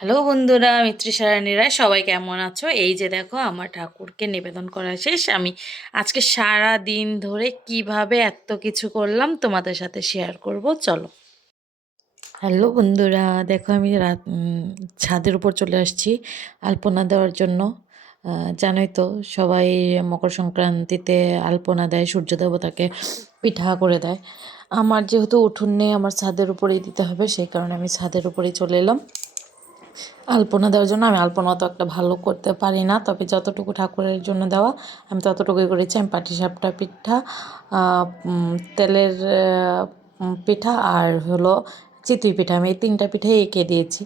Hello বন্ধুরা, আমি তৃষা রানী রায়। সবাই কেমন আছো? এই যে দেখো, আমার ঠাকুরকে নিবেদন করা শেষ। আমি আজকে সারা দিন ধরে কিভাবে এত কিছু করলাম তোমাদের সাথে শেয়ার করব, চলো। হ্যালো বন্ধুরা, দেখো আমি ছাদের উপর চলে আসছি আলপনা দেওয়ার জন্য। জানোই তো, সবাই মকর সংক্রান্তিতে আলপনা দেয়, সূর্য দেবতাকে পিঠা করে দেয়। আমার যেহেতু উঠোন নেই, আমার ছাদের উপরেই দিতে হবে, সেই কারণে আমি ছাদের উপরেই চলে এলাম আলপনা দেওয়ার জন্য। আমি আলপনা তো একটা ভালো করতে পারি না, তবে যতটুকু ঠাকুরের জন্য দেওয়া আমি ততটুকুই করেছি। আমি পাটিসাপটা পিঠা, তেলের পিঠা আর হলো চিতই পিঠা, আমি এই তিনটা পিঠাই এঁকে দিয়েছি।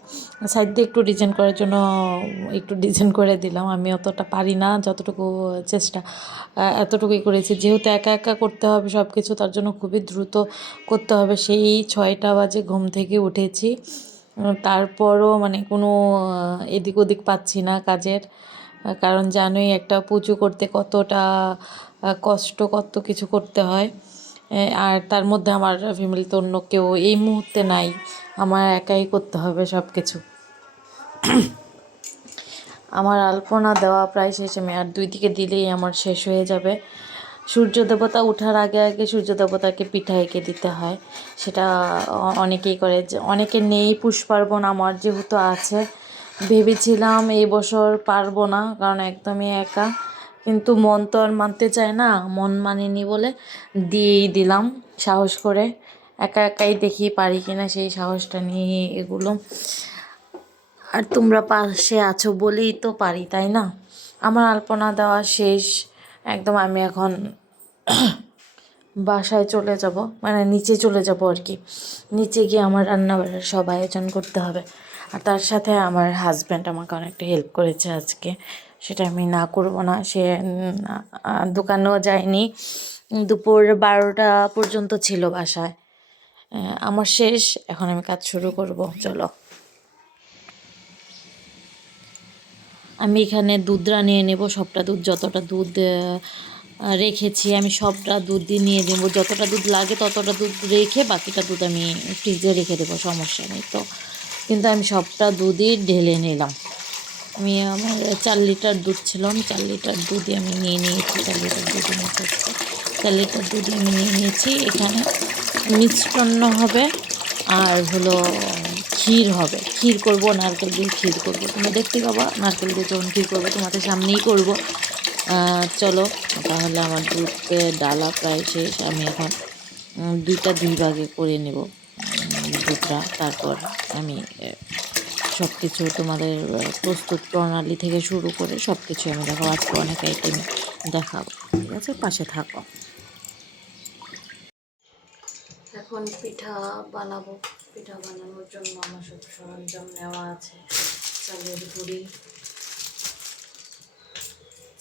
সাইড দিয়ে একটু ডিজাইন করার জন্য একটু ডিজাইন করে দিলাম। আমি অতটা পারি না, যতটুকু চেষ্টা এতটুকুই করেছি। যেহেতু একা একা করতে হবে সব কিছু, তার জন্য খুবই দ্রুত করতে হবে। সেই 6টা বাজে ঘুম থেকে উঠেছি, তারপরও মানে কোনো এদিক ওদিক পাচ্ছি না কাজের। কারণ জানোই একটা পুজো করতে কতটা কষ্ট, কত কিছু করতে হয়। আর তার মধ্যে আমার ফ্যামিলিতে অন্য কেউ এই মুহূর্তে নাই, আমার একাই করতে হবে সব কিছু। আমার আলপনা দেওয়া প্রায় শেষ, আমি আর 2 দিকে দিলেই আমার শেষ হয়ে যাবে। সূর্য দেবতা ওঠার আগে আগে সূর্য দেবতাকে পিঠা এঁকে দিতে হয়, সেটা অনেকেই করে। অনেকে নেই পুষ্পার্বণ, আমার যেহেতু আছে। ভেবেছিলাম এই বছর পারবো না, কারণ একদমই একা, কিন্তু মন তো আর মানতে চায় না, মন মানেনি বলে দিয়েই দিলাম সাহস করে। একা একাই দেখি পারি কিনা, সেই সাহসটা নিয়ে এগুলো। আর তোমরা পাশে আছো বলেই তো পারি, তাই না? আমার আলপনা দেওয়া শেষ একদম। আমি এখন বাসায় চলে যাব, মানে নিচে চলে যাব আর কি। নিচে গিয়ে আমার রান্নাবাড়ার সব আয়োজন করতে হবে। আর তার সাথে আমার হাজব্যান্ড আমাকে অনেকটা হেল্প করেছে আজকে, সেটা আমি না করব না। সে দোকানেও যায়নি, দুপুর 12টা পর্যন্ত ছিল বাসায়। আমার শেষ, এখন আমি কাজ শুরু করব, চলো। আমি এখানে দুধ নিয়ে নেব, সবটা দুধ, যতটা দুধ রেখেছি আমি সবটা দুধ দিয়ে নিয়ে নেবো। যতটা দুধ লাগে ততটা দুধ রেখে বাকিটা দুধ আমি ফ্রিজে রেখে দেবো, সমস্যা নেই তো। কিন্তু আমি সবটা দুধই ঢেলে নিলাম। আমার 4 লিটার দুধ ছিল, 4 লিটার দুধই আমি নিয়ে নিয়েছি। 4 লিটার দুধ নিয়ে করছি, 4 লিটার দুধই আমি নিয়ে নিয়েছি। এখানে মিষ্টান্ন হবে আর হলো ক্ষীর হবে। ক্ষীর করব, নারকেল দিয়ে ক্ষীর করব, তোমরা দেখতে পাবা নারকেল দিয়ে যখন ক্ষীর করবো, তোমাদের সামনেই করব। চলো, তাহলে আমার দুধের ডালা প্রায় শেষ। আমি এখন 2 ভাগে করে নেব দুধটা। তারপর আমি সব কিছু তোমাদের প্রস্তুত প্রণালী থেকে শুরু করে সব কিছু আমি দেখাবো। আজকে অনেক আইটেম দেখাবো, ঠিক আছে? পাশে থাকো। এখন পিঠা বানাবো। পিঠা বানানোর জন্য আমার সব সরঞ্জাম নেওয়া আছে। চালের গুঁড়ি,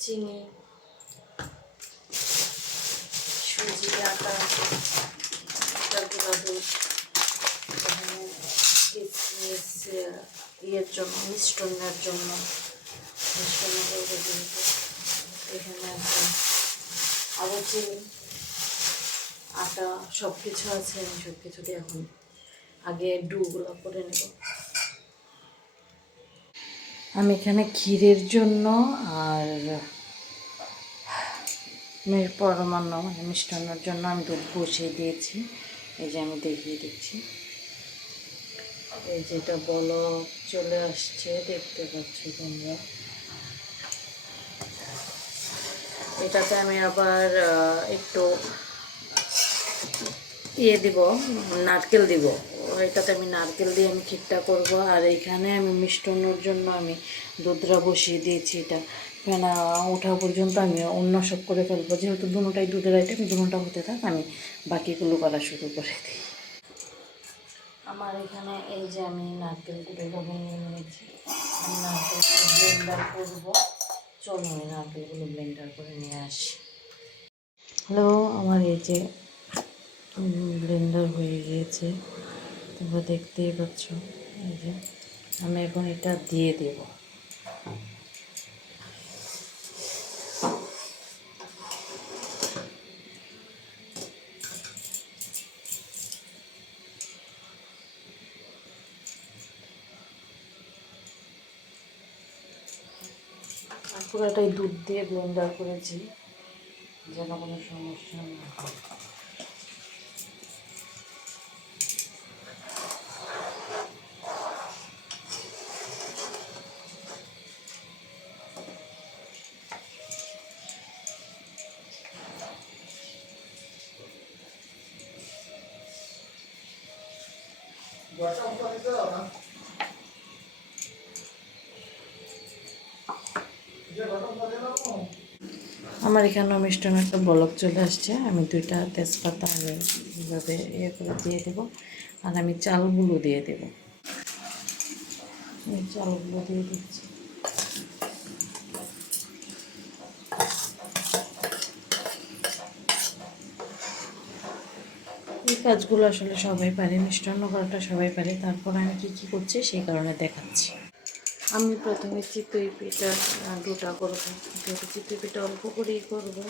চিনি, সুজি, আটা, গুঁড়া দুধ, কিশমিশ ইয়ের জন্য, মিষ্টান্নের জন্য। মিষ্টান্ন করবো যেহেতু, এখানে আছে আরও চিনি, আটা, সব কিছু আছে। আমি সব কিছু দিয়ে এখন আগে ডুগুলো করে নেব। আমি এখানে ক্ষীরের জন্য আর পরমান্ন মানে মিষ্টান্নর জন্য আমি দুধ বসিয়ে দিয়েছি। এই যে আমি দেখিয়ে দিচ্ছি, এই যেটা বলক চলে আসছে, দেখতে পাচ্ছ তোমরা। এটাতে আমি আবার একটু দিব, নারকেল দিব। এটাতে আমি নারকেল দিয়ে আমি ক্ষীরটা করব। আর এইখানে আমি মিষ্টান্নর জন্য আমি দুধটা বসিয়ে দিয়েছি। এটা ফেনা ওঠা পর্যন্ত আমি অন্য সব করে ফেলবো, যেহেতু দুটোটাই দুধের আইটেম, দুটোটা হতে থাক, আমি বাকিগুলো করা শুরু করে দিই। আমার এখানে এই যে আমি নারকেল গুঁড়োগুলো নিয়ে নিয়েছি, আমি নারকেলগুলো ব্লেন্ডার করবো। চলো আমি নারকেলগুলো ব্লেন্ডার করে নিয়ে আসি। হ্যালো, আমার এই যে ব্লেন্ডার হয়ে গিয়েছে, তোমরা দেখতেই পাচ্ছ। এই যে আমি এখন এটা দিয়ে দেব। পুরোটাই দুধ দিয়ে ব্লেন্ডার করেছি যেন কোনো সমস্যা না হয়। আমার এখানে মিষ্টান্ন একটা বলক চলে আসছে। আমি 2টা তেজপাতা এইভাবে করে দিয়ে দেবো। আর আমি চালগুলো দিয়ে দেবো। এই চালগুলো দিয়ে দিচ্ছি। এই কাজগুলো আসলে সবাই পারে, মিষ্টান্ন করাটা সবাই পারে। তারপর আমি কী করছি সেই কারণে দেখাচ্ছি। আমি প্রথমে চিতই পিঠা ডোটা করবো। যেহেতু চিতই পিঠা অল্প করেই করবো।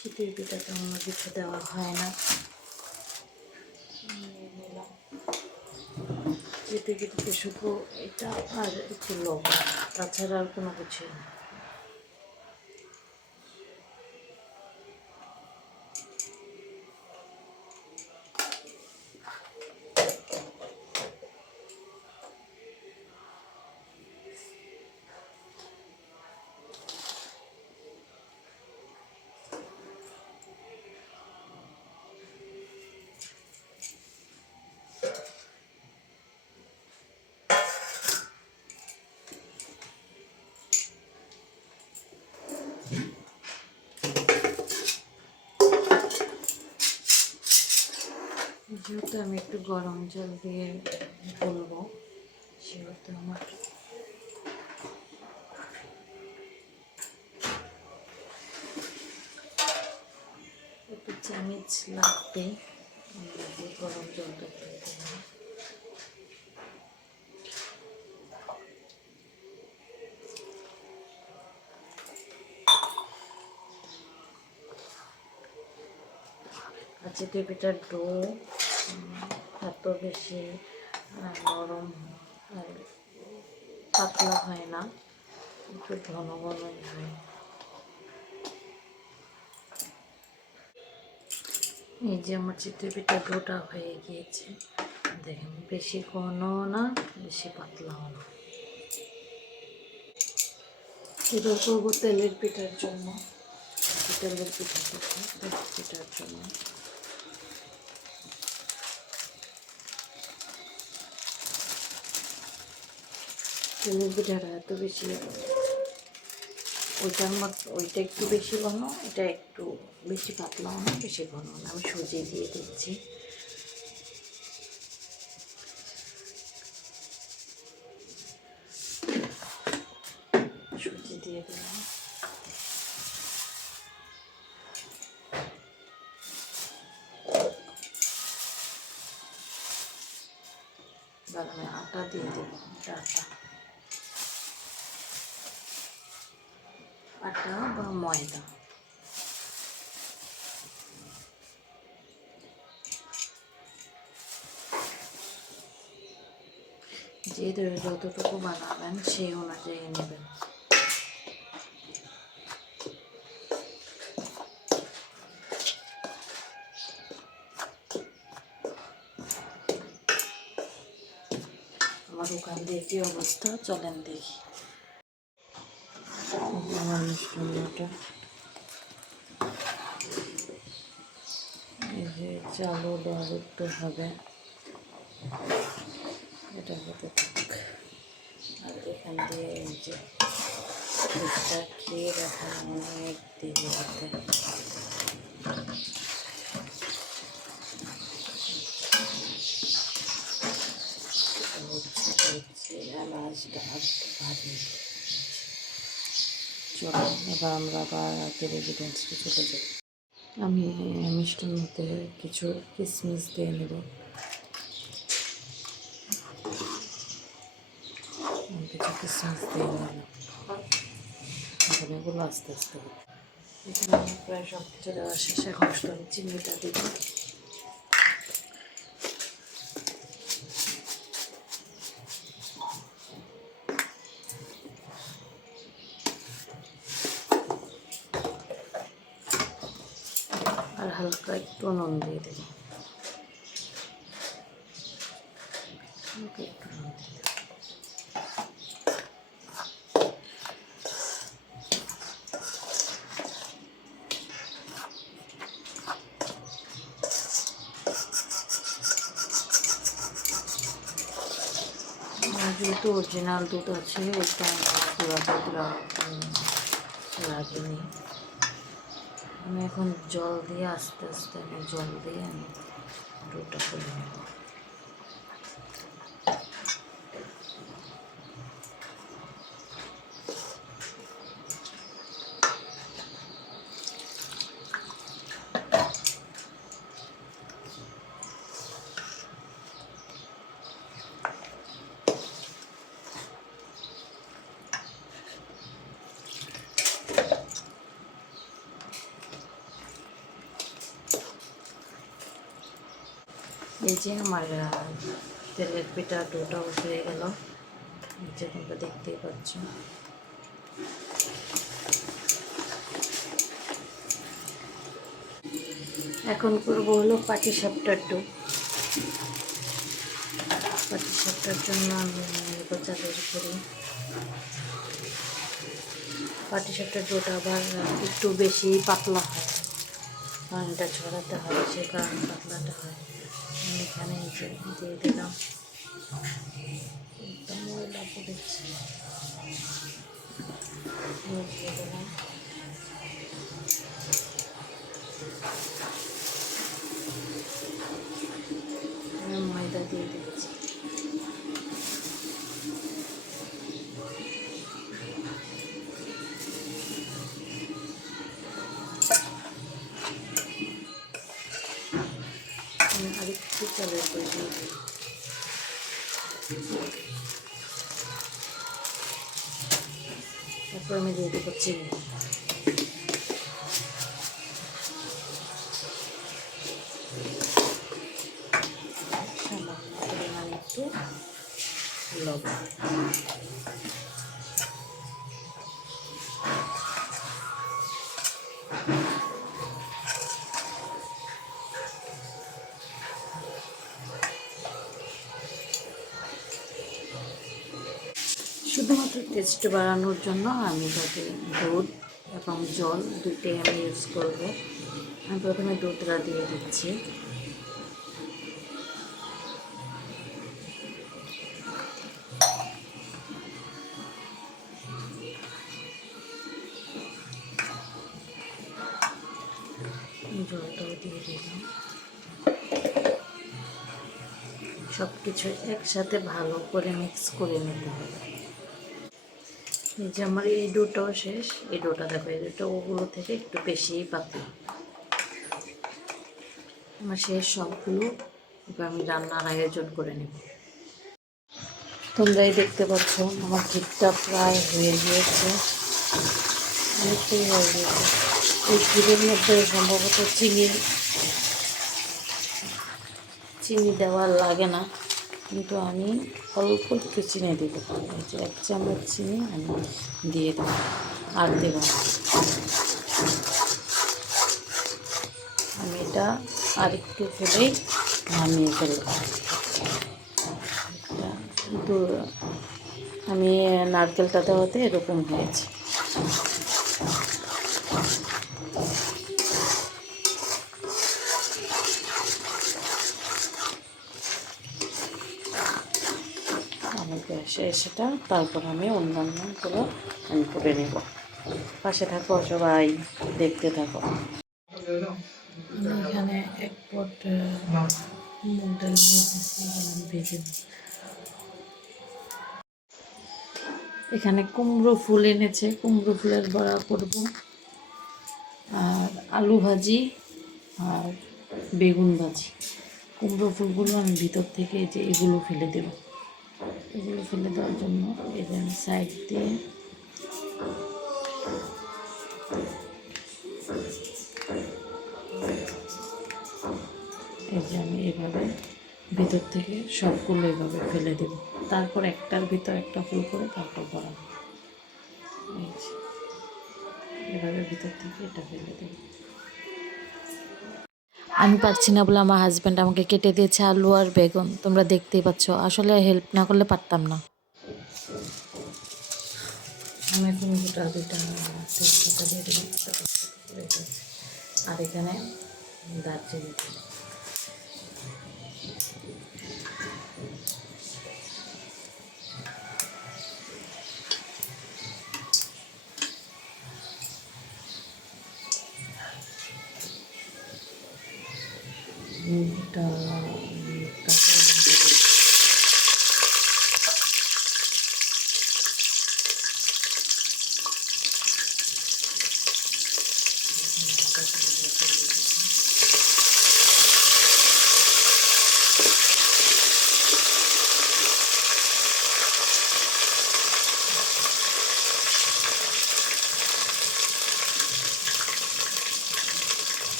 চিতই পিঠাতে অন্য কিছু দেওয়া হয় না। চিতই পিঠাতে শুধু এটা আর একটু লবণ, তাছাড়া আর কোনো কিছুই না। যেহেতু আমি একটু গরম জল দিয়ে বলবো, সেহেতু আমার একটু চামচ লাগবে। গরম জলটা দিয়ে দেবো। আর চিতই পিঠার ডো এত বেশি নরম আর পাতলা হয় না, একটু ঘন ঘনই হয়। এই যে আমার চিতই পিঠার ডোটা হয়ে গিয়েছে। দেখেন, বেশি ঘনও না বেশি পাতলাও না। এবার করবো তেলের পিঠার জন্য। তেলের পিঠার জন্য তেলের পিঠাটা এত বেশি, ওইটা একটু বেশি ঘন, এটা একটু বেশি পাতলাও না বেশি ঘন না। আমি সুজি দিয়ে দিচ্ছি। সুজি দিয়ে দিলাম। এবার আমি আটা দিয়ে দেবো। আটা বা ময়দা, যে যতটুকু বানাবেন সেই অনুযায়ী নেবেন। আমার ওখান দিয়ে কি অবস্থা চলেন দেখি। আমার মিষ্টান্নটা এই যে চালও দেওয়া করতে হবে, এটা হতে থাক। আর এখান দিয়ে এই যে দুধটা খেয়ে রাখার অনেক দেরি হতে। হচ্ছে এলাচটা আর একটু ভাজি। চলো এবার আমরা আবার রাতের এভিডেন্সটা চলে যাই। আমি মিষ্টান্নতে কিছু কিশমিশ দিয়ে নেব। কিছু কিশমিশ দিয়ে নিলাম। এখন এগুলো আস্তে আস্তে হবে। এখানে প্রায় সব কিছু দেওয়া শেষ। এখন শুধু আমি চিনিটা দিব। হালকা একটু নুন দিয়ে দেব। যেহেতু অরিজিনাল দুধ আছে ওইটা পুরো দুধ লাগেনি। আমি এখন জল দিয়ে আস্তে আস্তে জল দিয়ে আমি দুধটা করে নেব। এই যে আমার তেলের পিঠা ডোটাও হয়ে গেল, যে তোমরা দেখতেই পাচ্ছ। এখন করব হলো পাটিসাপটার ডো। পাটিসাপটার জন্য আমি চালের করি। পাটিসাপটার ডোটা আবার একটু বেশি পাতলা হয়, পানিটা ছড়াতে হয়, সে কারণে পাতলাটা হয়। আমি এখানে দিয়ে দিলাম, একদম ময়লা পড়েছে, দিয়ে দিলাম। ময়দা দিয়ে দিচ্ছি। আরেকটু চালের করে দিয়ে দিই। তারপর আমি দিয়ে দেবো চিনি। সামান্য পরিমাণ একটু লবণ। শুধুমাত্র টেস্ট বাড়ানোর জন্য আমি তাতে দুধ এবং জল দুটোই আমি ইউজ করব। আমি প্রথমে দুধটা দিয়ে দিচ্ছি। জলটাও দিয়ে দিলাম। সব কিছু একসাথে ভালো করে মিক্স করে নিতে হবে। এই যে আমার এই ডোটাও শেষ। এই ডোটা দেখো, এই ডোটা ওগুলো থেকে একটু বেশিই পাতলা। আমার শেষ সবগুলো। এবার আমি রান্নার আয়োজন করে নেব। তোমরাই দেখতে পাচ্ছ আমার ক্ষীরটা প্রায় হয়ে গিয়েছে, অনেকটাই হয়ে গিয়েছে। এই ক্ষীরের মধ্যে সম্ভবত চিনি দেওয়া লাগে না, কিন্তু আমি অল্প একটু চিনি দেবো। এই যে 1 চামচ চিনি আমি দিয়ে দেবো, আর দেবো না। আমি এটা আর একটু হলেই নামিয়ে ফেলব। কিন্তু আমি নারকেলটা দেওয়াতে এরকম হয়েছে। সেটা তারপর আমি অন্যান্যগুলো আমি করে নেব। পাশে থাকো সবাই, দেখতে থাকো। এখানে 1 পট মুগ ডাল ভেজে। এখানে কুমড়ো ফুল এনেছে, কুমড়ো ফুলের বড়া করব, আর আলু ভাজি আর বেগুন ভাজি। কুমড়ো ফুলগুলো আমি ভিতর থেকে যে এগুলো ফেলে দেব। এগুলো ফেলে দেওয়ার জন্য এই যে আমি সাইড দিয়ে এই যে আমি এভাবে ভিতর থেকে সবগুলো এভাবে ফেলে দেব। তারপর একটার ভিতর একটা ফুল করে তারপর বড়াবো। এই যে এভাবে ভিতর থেকে এটা ফেলে দেব। আমি পারছি না বলে আমার হাজব্যান্ড আমাকে কেটে দিয়েছে আলু আর বেগুন, তোমরা দেখতেই পাচ্ছ। আসলে হেল্প না করলে পারতাম না। আমি এখন দুটা তেজপাতা দিয়ে দেবো, আর এখানে দারচিনি দুটা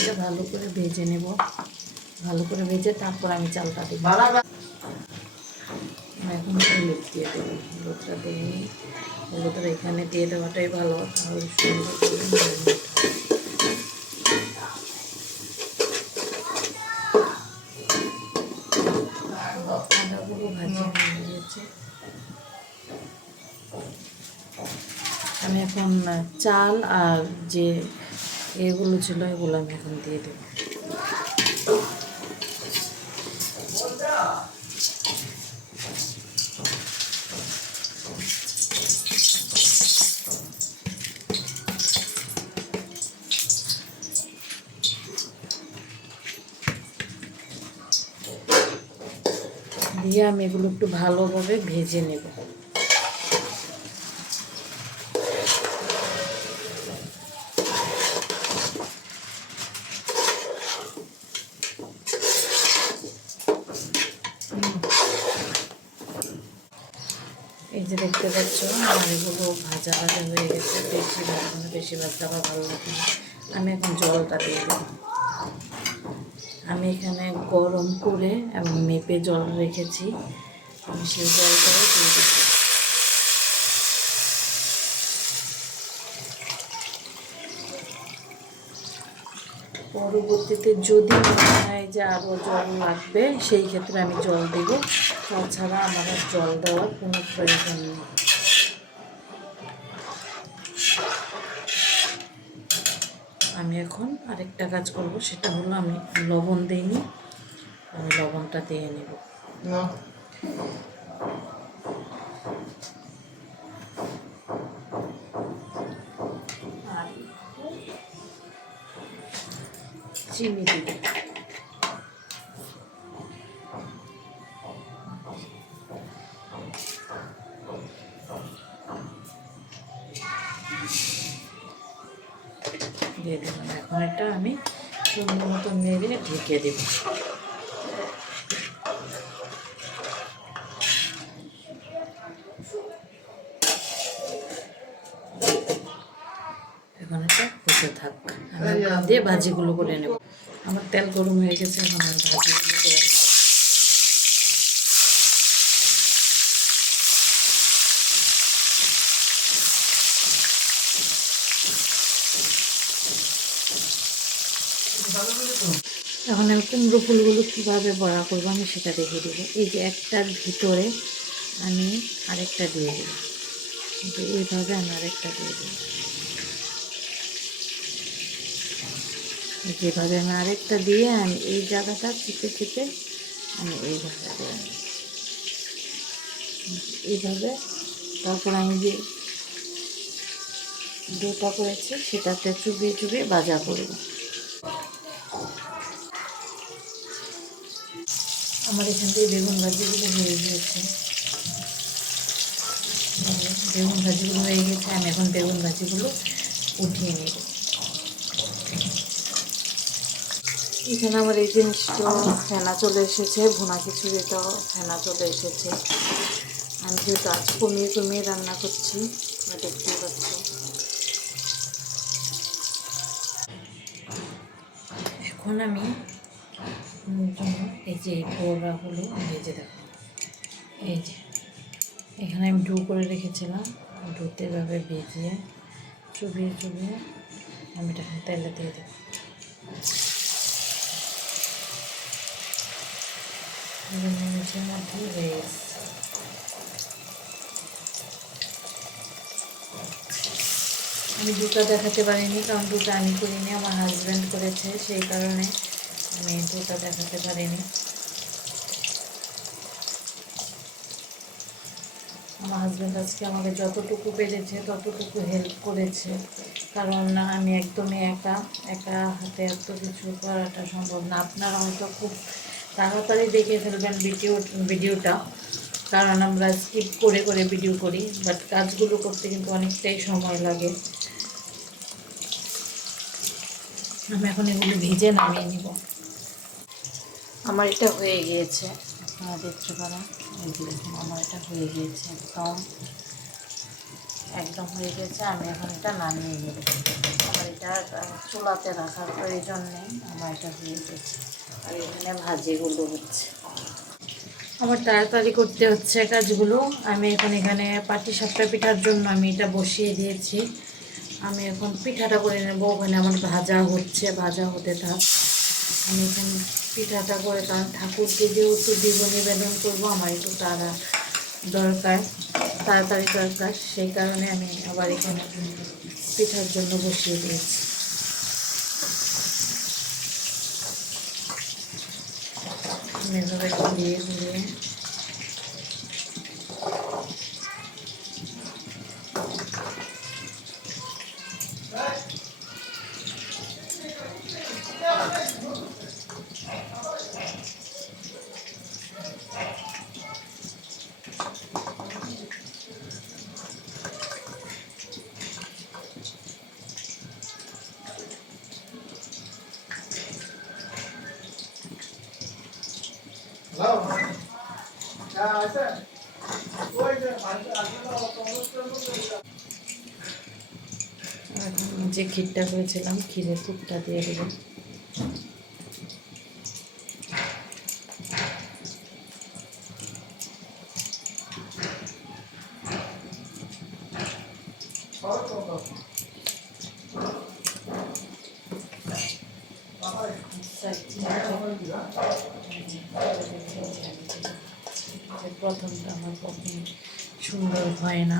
এটা ভালো করে ভেজে নেব। ভালো করে ভেজে তারপর আমি চালটা দেবো। এখন হলুদ দিয়ে দেবো, হলুদটা দিয়ে নিই। হলুদটা এখানে দিয়ে দেওয়াটাই ভালো, তাহলে সুন্দর করে আদাগুলো ভাজি হয়ে গিয়েছে। আমি এখন চাল আর যে এগুলো ছিল এগুলো আমি এখন দিয়ে দেবো। দিয়ে আমি এগুলো একটু ভালোভাবে ভেজে নেব। এই যে দেখতে পাচ্ছ আমার এগুলো ভাজা ভাজা হয়ে গেছে। বেশি ভাজা আবার ভালো লাগে না। আমি এখন জলটা দিয়ে দেবো। আমি এখানে গরম করে এবং মেপে জল রেখেছি, আমি সেই জলটাও দিয়ে দিচ্ছি। পরবর্তীতে যদি মনে হয় যে আরও জল লাগবে সেই ক্ষেত্রে আমি জল দেব, তাছাড়া আমার জল দেওয়ার কোনো প্রয়োজন নেই। আমি এখন আরেকটা কাজ করব, সেটা হলো আমি লবণ দিইনি, আমি লবণটা দিয়ে নেব। চিনি দিব। দিয়ে দিলাম। এখন এটা আমি সুন্দর মতো নেড়ে ঢেকে দেব। এখন এটা হতে থাক, আমি দিয়ে ভাজিগুলো করে নেব। আমার তেল গরম হয়ে গেছে, এখন আমি ভাজিগুলো করে নেব। এখন আমি কুমড়ো ফুলগুলো কীভাবে বড়া করবো আমি সেটা দেখিয়ে দেবো। এই যে একটার ভিতরে আমি আরেকটা দিয়ে দেবো, কিন্তু এইভাবে আমি আরেকটা দিয়ে দেবো। যেভাবে আমি আরেকটা দিয়ে আমি এই জায়গাটা চিপে চিপে আমি এই জায়গাটা দিয়ে এইভাবে, তারপর আমি যে ডোটা করেছি সেটাতে চুবিয়ে চুবিয়ে ভাজা করব। আমার এখান থেকে বেগুন ভাজিগুলো হয়ে গিয়েছে। বেগুন ভাজিগুলো হয়ে গেছে, আমি এখন বেগুন ভাজিগুলো উঠিয়ে নেব। এখানে আমার এই জিনিসটা ফেনা চলে এসেছে, ভুনা খিচুড়িটাও ফেনা চলে এসেছে। আমি যেহেতু আজ কমিয়ে কমিয়ে রান্না করছি, দেখতেই পাচ্ছ। এখন আমি বসানোর জন্য এই যে এই পোড়াগুলো ভেজে দেখো, এই যে এখানে আমি ডু করে রেখেছিলাম, ডুতে এভাবে ভেজিয়ে চুবিয়ে চুবিয়ে আমি এটা তেলে দিয়ে দেবো। মিনিটের মধ্যে হয়ে গেছে। আমি দুটা দেখাতে পারিনি, কারণ দুটা আমি করিনি, আমার হাজব্যান্ড করেছে, সেই কারণে আমি দুটা দেখাতে পারিনি। আমার হাজব্যান্ড আজকে আমাকে যতটুকু পেরেছে ততটুকু হেল্প করেছে, কারণ আমি একদমই একা একা হাতে এত কিছু করাটা সম্ভব না। আপনারা হয়তো খুব তাড়াতাড়ি দেখে ফেলবেন ভিডিওটা, কারণ আমরা স্কিপ করে করে ভিডিও করি, বাট কাজগুলো করতে কিন্তু অনেকটাই সময় লাগে। আমি এখন এগুলো ভেজে নামিয়ে নিব। আমার এটা হয়ে গিয়েছে, আপনারা দেখতে পারেন, এই যে দেখুন আমার এটা হয়ে গিয়েছে, একদম একদম হয়ে গেছে। আমি এখন এটা নামিয়ে নেব, আমার এটা চুলাতে রাখার প্রয়োজন নেই, আমার এটা হয়ে গেছে। আর এখানে ভাজিগুলো হচ্ছে, আমার তাড়াতাড়ি করতে হচ্ছে কাজগুলো। আমি এখন এখানে পাটিসাপটা পিঠার জন্য আমি এটা বসিয়ে দিয়েছি, আমি এখন পিঠাটা করে নেবো। ওখানে আমার ভাজা হচ্ছে, ভাজা হতে থাক। আমি এখানে পিঠাটা করে, কারণ ঠাকুরকে যেহেতু দিব নিবেদন করবো, আমার একটু দরকার, তাড়াতাড়ি দরকার, সেই কারণে আমি আবার এখানে পিঠার জন্য বসিয়ে দিয়েছি। এভাবে ঘুরিয়ে ঘুরিয়ে যে ক্ষীরটা করেছিলাম, ক্ষীরের পুরটা দিয়ে দেবো। প্রথমটা আমার কখনো সুন্দর হয় না,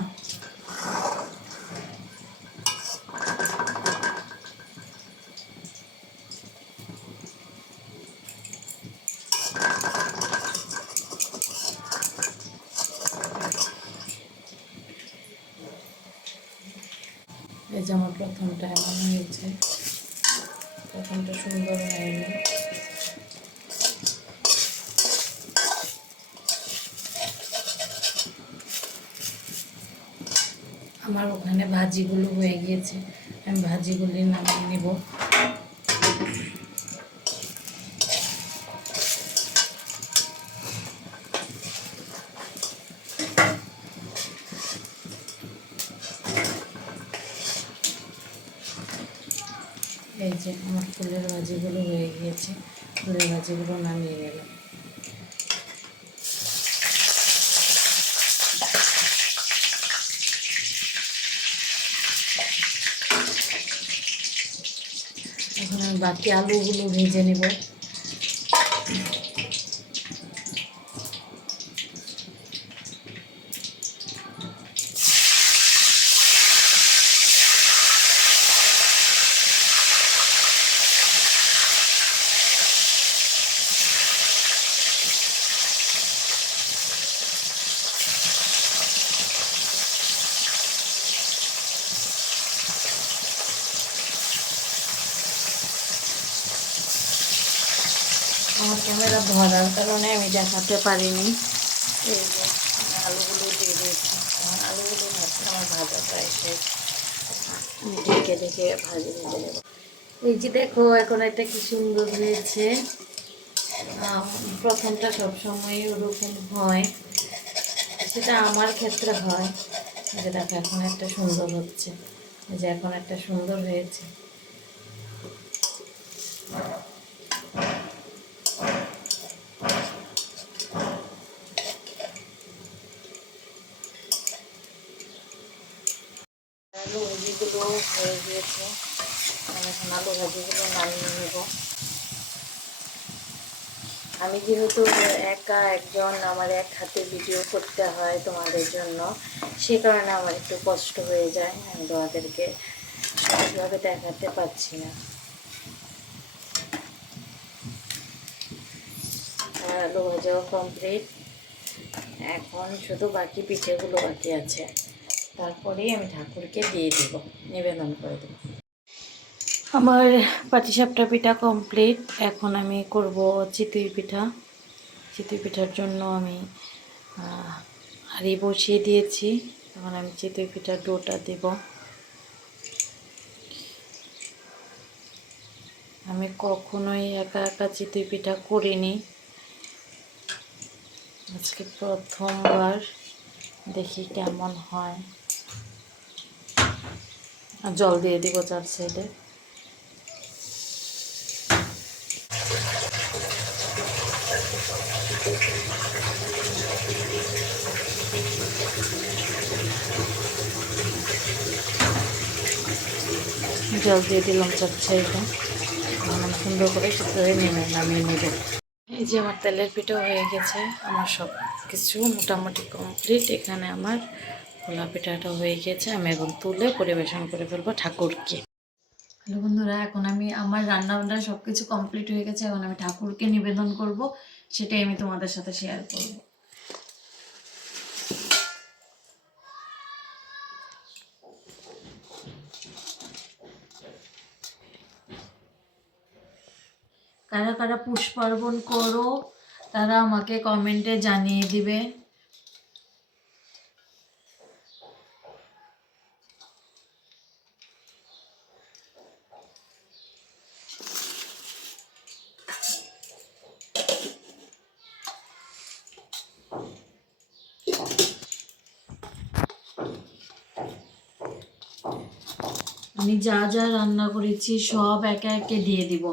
এই যে আমার প্রথমটা এমন হয়েছে, প্রথমটা সুন্দর হয়নি। আমার ওখানে ভাজিগুলো হয়ে গিয়েছে, আমি ভাজিগুলি নামিয়ে নেব। এই যে আমার ফুলের ভাজিগুলো হয়ে গিয়েছে, ফুলের ভাজিগুলো নামিয়ে গেলাম। এখন আমি বাকি আলুগুলো ভেজে নেব। আমার ক্যামেরা ধরার কারণে আমি দেখাতে পারিনি। এই যে আমি আলুগুলো দিয়ে দিয়েছি, আমার আলুগুলো ভাজতে আমার ভাজা প্রায় শেষ, আমি ঢেকে ঢেকে ভাজি ভেজে নেব। এই যে দেখো এখন এটা কি সুন্দর হয়েছে। প্রথমটা সবসময় ওরকম হয়, সেটা আমার ক্ষেত্রে হয়। এই যে দেখো এখন একটা সুন্দর হচ্ছে, এই যে এখন একটা সুন্দর হয়েছে। আলু ভাজিগুলো হয়ে গিয়েছে, আমি এখন আলু ভাজিগুলো নামিয়ে নেব। আমি যেহেতু একা একজন, আমার এক হাতে ভিডিও করতে হয় তোমাদের জন্য, সে কারণে আমার একটু কষ্ট হয়ে যায়, আমি তোমাদেরকে সঠিকভাবে দেখাতে পারছি না। আর আলু ভাজাও কমপ্লিট, এখন শুধু বাকি পিঠেগুলো বাকি আছে, তারপরেই আমি ঠাকুরকে দিয়ে দেব, নিবেদন করে দেব। আমার পাটিসাপটা পিঠা কমপ্লিট, এখন আমি করব চিতই পিঠা। চিতই পিঠার জন্য আমি হাঁড়ি বসিয়ে দিয়েছি, এখন আমি চিতই পিঠার ডোটা দেব। আমি কখনোই একা একা চিতই পিঠা করিনি, আজকে প্রথমবার, দেখি কেমন হয়। আর জল দিয়ে দিব 4 সাইডে। জল দিয়ে দিলাম 4 সাইডে, আমি সুন্দর করে চিতই নামিয়ে নেব। এই যে আমার তেলের পিঠা হয়ে গেছে, আমার সব কিছু মোটামুটি কমপ্লিট। এখানে আমার খোলা পিঠাটা হয়ে গেছে, আমি এখন তুলে পরিবেশন করে ফেলবো ঠাকুরকে। হ্যালো বন্ধুরা, এখন আমি আমার রান্নাবান্না সব কিছু কমপ্লিট হয়ে গেছে, এখন আমি ঠাকুরকে নিবেদন করব, সেটাই আমি তোমাদের সাথে শেয়ার করব। কারা কারা পুষ্পার্পণ করো তারা আমাকে কমেন্টে জানিয়ে দিবে। আমি যা যা রান্না করেছি সব একে একে দিয়ে দিব।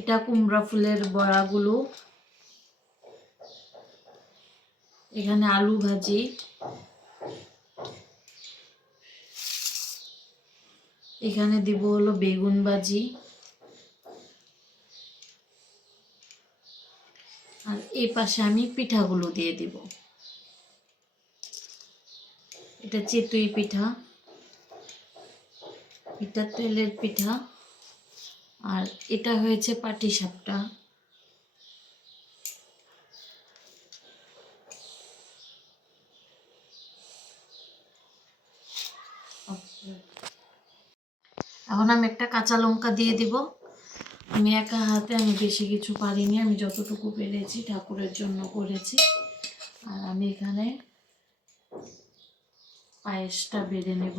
এটা কুমড়া ফুলের বড়াগুলো, এখানে আলু ভাজি, এখানে দিব হলো বেগুন ভাজি, আর এই পাশে আমি পিঠাগুলো দিয়ে দিব। এটা চিতই পিঠা, এটা তেলের পিঠা, আর এটা হয়েছে পাটিসাপটা। এখন আমি একটা কাঁচা লঙ্কা দিয়ে দিব। আমি একা হাতে, আমি বেশি কিছু পারিনি, আমি যতটুকু পেরেছি ঠাকুরের জন্য করেছি। আর আমি এখানে পায়েসটা বেড়ে নেব।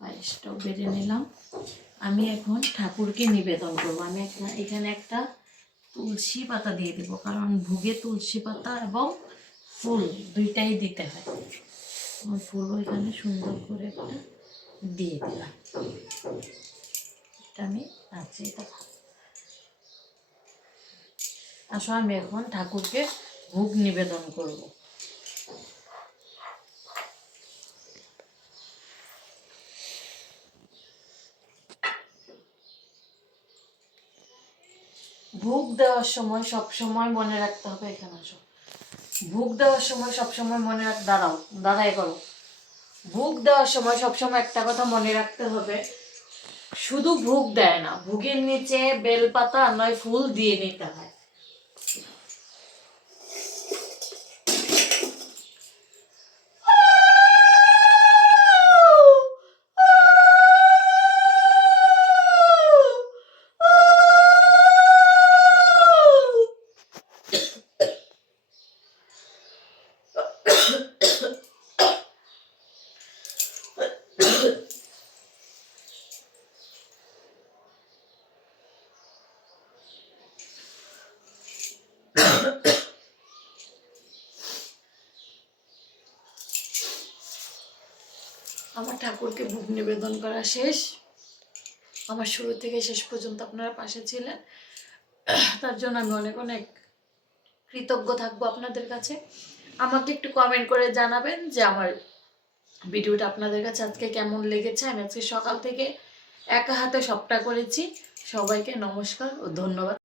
পায়েসটাও বেড়ে নিলাম, আমি এখন ঠাকুরকে নিবেদন করব। আমি এখানে একটা তুলসী পাতা দিয়ে দেব, কারণ ভোগে তুলসী পাতা এবং ফুল দুইটাই দিতে হয়। ফুলও এখানে সুন্দর করে একটা দিয়ে দিলাম। এটা আমি আসো, আমি এখন ঠাকুরকে ভোগ নিবেদন করব। ভোগ দেওয়ার সময় সব সময় মনে রাখতে হবে, এখানে আসো, ভোগ দেওয়ার সময় সব সময় মনে রাখ, দাঁড়াই করো। ভোগ দেওয়ার সময় সবসময় একটা কথা মনে রাখতে হবে, শুধু ভোগ দেয় না, ভোগের নিচে বেলপাতা নয় ফুল দিয়ে নিতে হয়। আমার ঠাকুরকে ভোগ নিবেদন করা শেষ, আমার শুরু থেকে শেষ পর্যন্ত আপনারা পাশে ছিলেন, তার জন্য আমি অনেক অনেক কৃতজ্ঞ থাকবো আপনাদের কাছে। আমাকে একটু কমেন্ট করে জানাবেন যে আমার ভিডিওটা আপনাদের কাছে আজকে কেমন লেগেছে। আমি আজকে সকাল থেকে একা হাতে সবটা করেছি। সবাইকে নমস্কার ও ধন্যবাদ।